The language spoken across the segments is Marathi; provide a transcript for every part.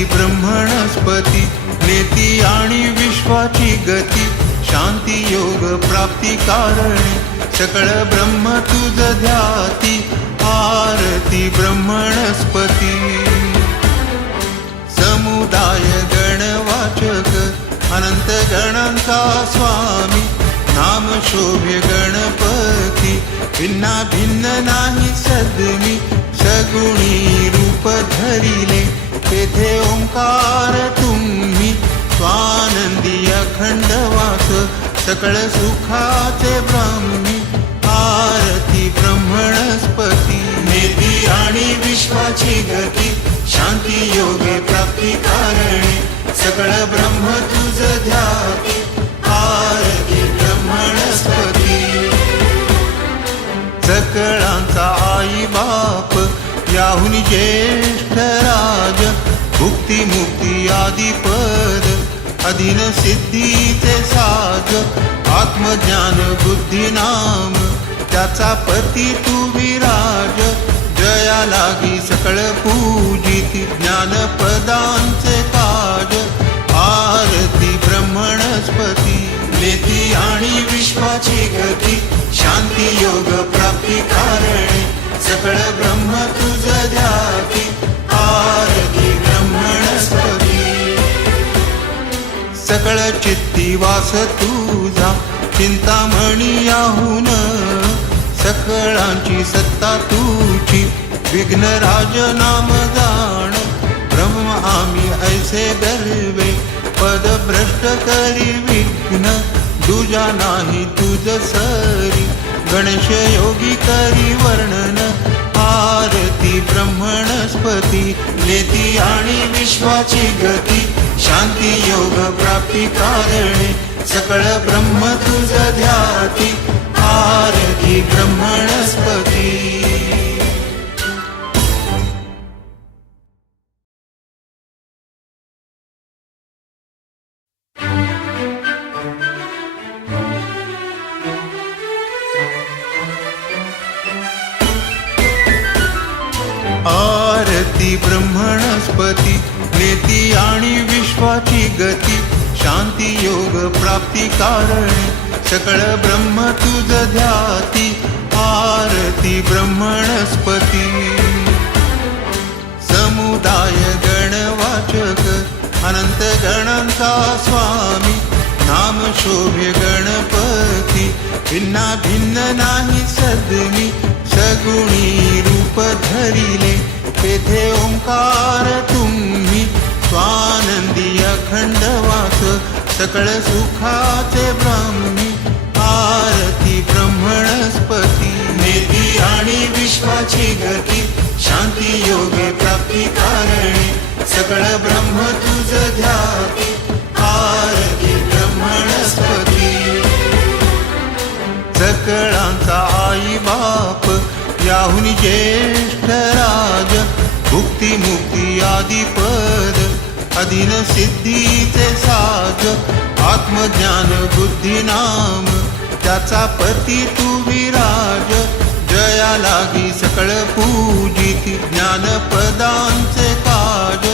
आरती ब्रह्मणस्पती नेती आणि विश्वाची गती शांती योग प्राप्ती कारणे सकळ ब्रह्म तुझ ध्याती आरती ब्रह्मणस्पती समुदाय गणवाचक अनंत गणांचा स्वामी नाम शोभे गणपती भिन्ना भिन्न नाही सद्मी सगुणी रूप धरिले तेथे ओंकार तुम्ही स्वानंदी अखंड वास सकळ सुखाचे ब्राह्मी आरती ब्रह्मणस्पती नेती आणि विश्वाची गती शांती योगे प्राप्ती कारणे सकळ ब्रह्म तुझ ध्याती आरती ब्रह्मणस्पती सकळांचा आई बाप याहुन ज्येष्ठ राज भुक्ती मुक्ती आदी पद अधीन सिद्धीचे साज आत्मज्ञान बुद्धी नाम त्याचा पती तू विराज जया लागी सकळ पूजिती ज्ञानपदांचे काज आरती ब्रह्मणस्पती नेती आणि विश्वाची गती शांती योग प्राप्ती कारणे सकळ ब्रह्म तुझ ध्याती आरती ब्रह्मणस्पती सकळ चित्ती वास तुझा चिंतामणी याहून सकळांची सत्ता तुझी विघ्नराज नाम जाण ब्रह्म आम्ही ऐसे गर्वे पद भ्रष्ट करी विघ्न दुजा नाही तुझ सरी गणेश योगी करी वर्णन आरती ब्रह्मणस्पती नेती आणि विश्वाची गती शांती योग प्राप्ती कारणे सकळ ब्रह्म तुझ ध्याती आरती ब्रह्मणस्पती आरती ब्रह्मणस्पती नेती आणि विश्वाची गती शांती योग प्राप्ती कारणे सकळ ब्रह्म तुझ ध्याती आरती ब्रह्मणस्पती समुदाय गणवाचक अनंत गणांचा स्वामी नाम शोभे गणपती भिन्ना भिन्न नाही सद्मी सगुणी रूप धरिले तेथे ओंकार तुम्ही स्वानंदी अखंड वास सकळ सुखाचे ब्राह्मी आरती ब्रह्मणस्पती नेती आणि विश्वाची गती शांती योगे प्राप्ती कारणे सकळ ब्रह्म तुझ ध्याती आरती ब्रह्मणस्पती सकळांचा आई बाप याहुन ज्येष्ठ राज भुक्ती मुक्ती आदी पद अधीन सिद्धीचे साज आत्मज्ञान बुद्धी नाम त्याचा पती तू विराज जया लागी सकळ पूजिती ज्ञानपदांचे काज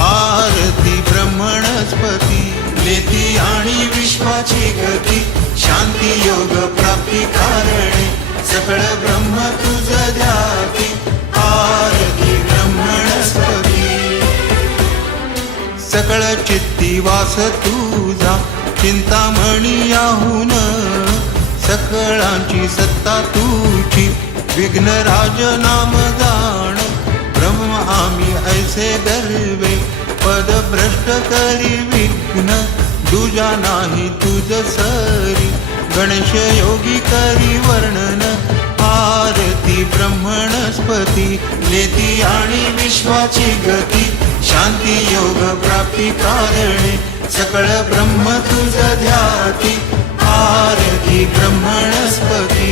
आरती ब्रह्मणस्पती नेती आणि विश्वाची गती शांती योग प्राप्ती कारणे सकळ ब्रह्म तुझ ध्याती आरती ब्रह्मणस्पती सकळ चित्ती वास तुझा चिंतामणी याहून सकळांची सत्ता तुझी विघ्नराज नाम जाण ब्रह्म आम्ही ऐसे गर्वे पद भ्रष्ट करी विघ्न दुजा नाही तुझ सरी गणेश योगी करी वर्णन आरती ब्रह्मणस्पती नेती आणि विश्वाची गती शांती योग प्राप्ती कारणे सकळ ब्रह्म तुझ ध्याती आरती ब्रह्मणस्पती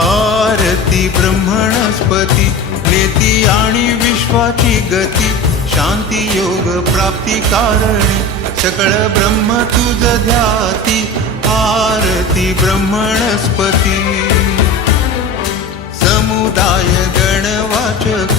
आरती ब्रह्मणस्पती नेती आणि विश्व विश्वाची गती शांती योग प्राप्ती कारणे सकळ ब्रह्म तुझ ध्याती आरती ब्रह्मणस्पती समुदाय गणवाचक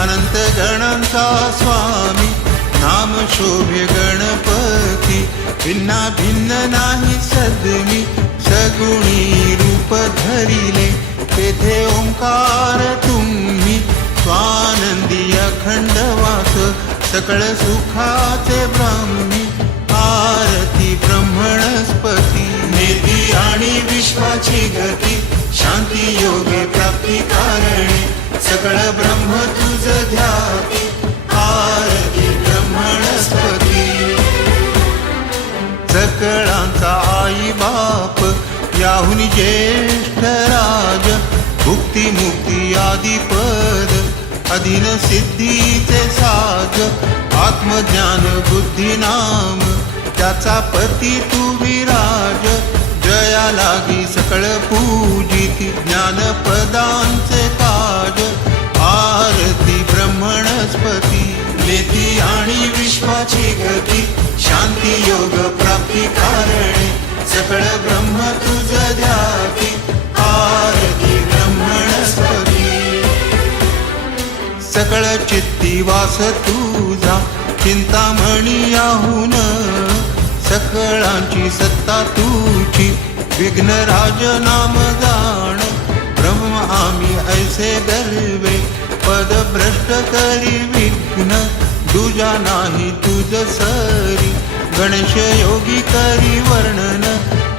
अनंत गणांचा स्वामी नाम शोभे गणपती भिन्ना भिन्न नाही सद्मी सगुणी रूप धरिले तेथे ओंकार तुम्ही स्वानंदी अखंड वास सकळ सुखाचे ब्राह्मी आरती ब्रह्मणस्पती नेती आणि विश्वाची गती शांती योगे प्राप्ती कारणे सकळ ब्रह्म तुझ ध्याती आरती ब्रह्मणस्पती सकळांचा आई बाप याहुनी ज्येष्ठ राज भुक्ती मुक्ती आदी पद अधीन सिद्धीचे साज आत्मज्ञान बुद्धी नाम त्याचा पती तू विराज जया लागी सकळ पूजिती ज्ञानपदांचे काज आरती ब्रह्मणस्पती नेती आणि विश्वाची गती शांती योग प्राप्ती कारणे सकळ ब्रह्म तुझ ध्याती आरती ब्रह्मणस्पती सकळ चित्ती वास तुझा चिंतामणी याहून सकळांची सत्ता तुझी विघ्नराज नाम जाण ब्रह्म आम्ही ऐसे गर्वे पद भ्रष्ट करी विघ्न दुजा नाही तुझ सरी गणेश योगी करी वर्णन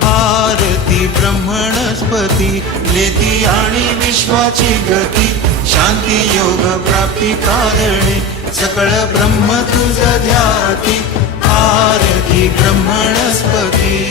आरती ब्रह्मणस्पती नेती आणि विश्वाची गती शांती योग प्राप्ती कारणे सकळ ब्रह्म तुझ ध्याती आरती ब्रह्मणस्पती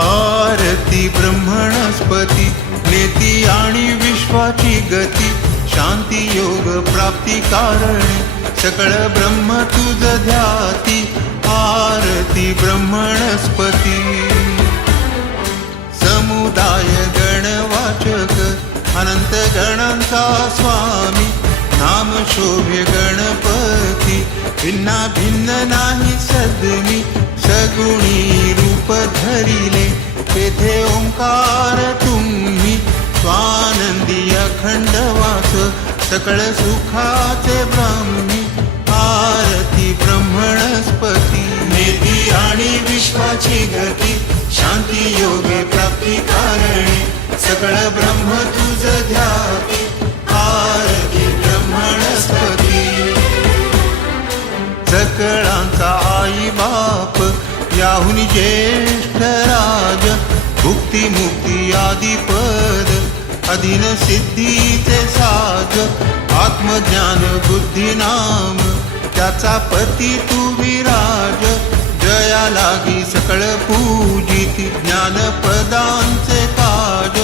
आरती ब्रह्मणस्पती नेती आणि विश्वाची गती शांती योग प्राप्ती कारणे सकळ ब्रह्म तुझ ध्याती आरती ब्रह्मणस्पती समुदाय गणवाचक अनंत गणांचा स्वामी नाम शोभे गणपती भिन्ना भिन्न नाही सद्मी सगुणी रूप धरिले तेथे ओंकार तुम्ही स्वानंदी अखंड वास सकळ सुखाचे ब्राह्मी आरती ब्रह्मणस्पती नेती आणि विश्वाची गती शांती योगे प्राप्ती कारणे सकळ ब्रह्म तुझ ध्याती आरती ब्रह्मणस्पती सकळांचा आई बाप याहुनी ज्येष्ठ राज भुक्ती मुक्ती आदी पद अधीन सिद्धीचे साज आत्मज्ञान बुद्धी नाम त्याचा पती तू विराज जया लागी सकळ पूजिती ज्ञानपदांचे काज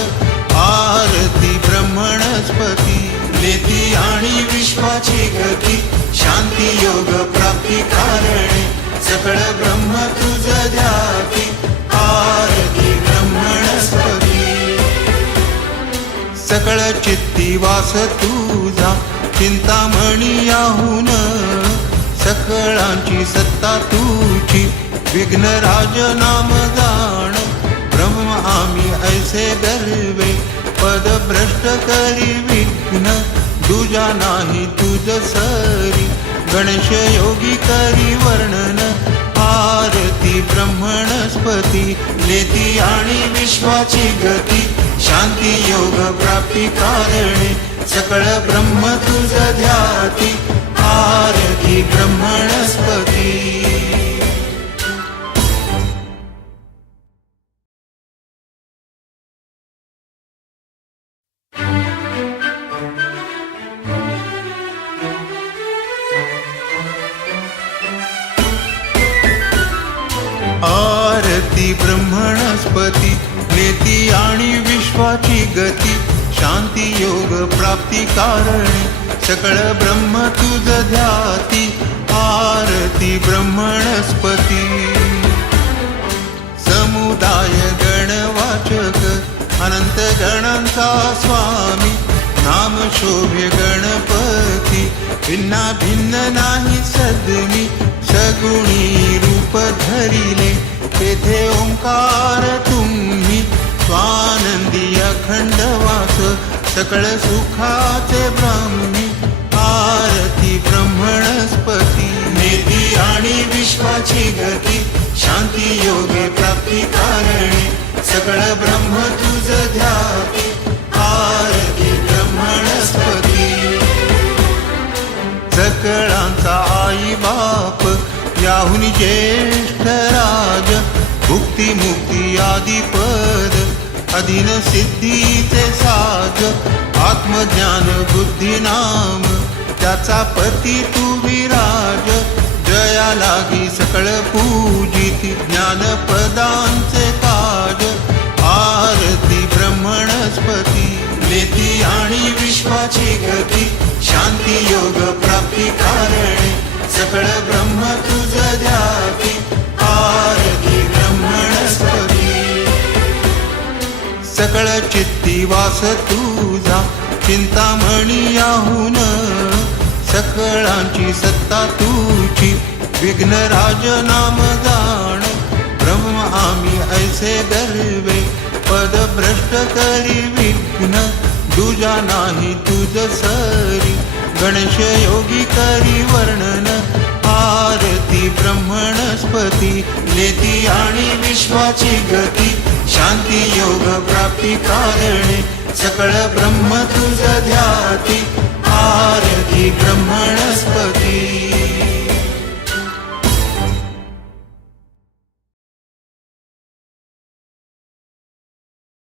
आरती ब्रह्मणस्पती नेती आणि विश्वाची गती शांती योग प्राप्ती कारणे सकळ ब्रह्म तुझ ध्याती आरती ब्रह्मणस्पती सकळ चित्ती वास तुझा चिंतामणी याहून सकळांची सत्ता तुझी विघ्नराज नाम जाण ब्रह्म आम्ही ऐसे गर्वे पद भ्रष्ट करी विघ्न दुजा नाही तुझ सरी गणेश योगी करी वर्णन आरती ब्रह्मणस्पती नेती आणि विश्वाची गती शांती योग प्राप्ती कारणे सकळ ब्रह्म तुझ ध्याती आरती ब्रह्मणस्पती आरती ब्रह्मणस्पती नेती आणि विश्वाची गती शांती योग प्राप्ती कारणे सकळ ब्रह्म तुझ ध्याती आरती ब्रह्मणस्पती समुदाय गणवाचक अनंत गणांचा स्वामी नाम शोभे गणपती भिन्ना भिन्न नाही सद्मी सगुणी रूप धरिले तेथे ओंकार तुम्ही स्वानंदी अखंड वास सकळ सुखाचे ब्राह्मी आरती ब्रह्मणस्पती नेती आणि विश्वाची गती शांती योगे प्राप्ती कारणे सकळ ब्रह्म तुझ ध्याती आरती ब्रह्मणस्पती सकळांचा आई बाप याहुन ज्येष्ठ राज भुक्ती मुक्ती आदी पद अधीन सिद्धीचे साज आत्मज्ञान बुद्धी नाम त्याचा पती तू विराज जया लागी सकळ पूजिती ज्ञान पदांचे काज आरती ब्रह्मणस्पती नेती आणि विश्वाची गती शांती योग प्राप्ती कारणे सकळ ब्रह्म तुझ ध्याती आरती ब्रह्मणस्पती सकळ चित्ती वास तुझा चिंतामणी याहून सकळांची सत्ता तुझी विघ्नराज नाम जाण ब्रह्म आम्ही ऐसे गर्वे पद भ्रष्ट करी विघ्न दुजा नाही तुझ सरी गणेश योगी करी वर्णन आरती ब्रह्मणस्पती नेती आणि विश्वाची गती शांती योग प्राप्ती कारणे सकळ ब्रह्म तुझ ध्याती आरती ब्रह्मण